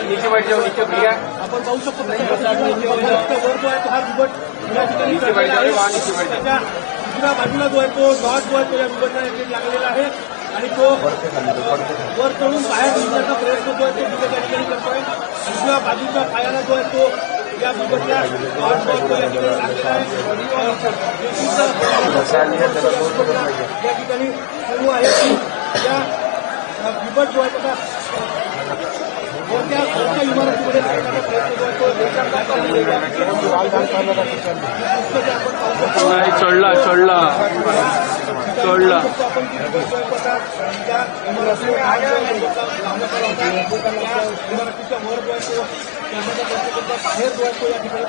नीचे बैठ जाओ, नीचे भैया आपण पाहू शकतो वर जो आहे तो हा बिबट या ठिकाणी नीचे बैठ जाओ, वहाँ नीचे बैठ जाओ। दुसऱ्या बाजूला जो आहे तो डॉट जो आहे तो या बिबटला लागलेला आहे आणि तो वर चढून बाहेर निघण्याचा प्रयत्न जो आहे तो बिबट या ठिकाणी करतोय। दुसऱ्या बाजूच्या पायाला जो आहे तो या बिबटला डॉट जो आहे तो या ठिकाणी लागलेला आहे। या ठिकाणी सुरू आहे की या बिबट जो आहे त्याचा कोणत्या इमारतीमध्ये जाण्याचा प्रयत्न जो आहे तो चढला चढला चढला आपण इमारतीच्या वर जो आहे तो बाहेर जो आहे तो या ठिकाणी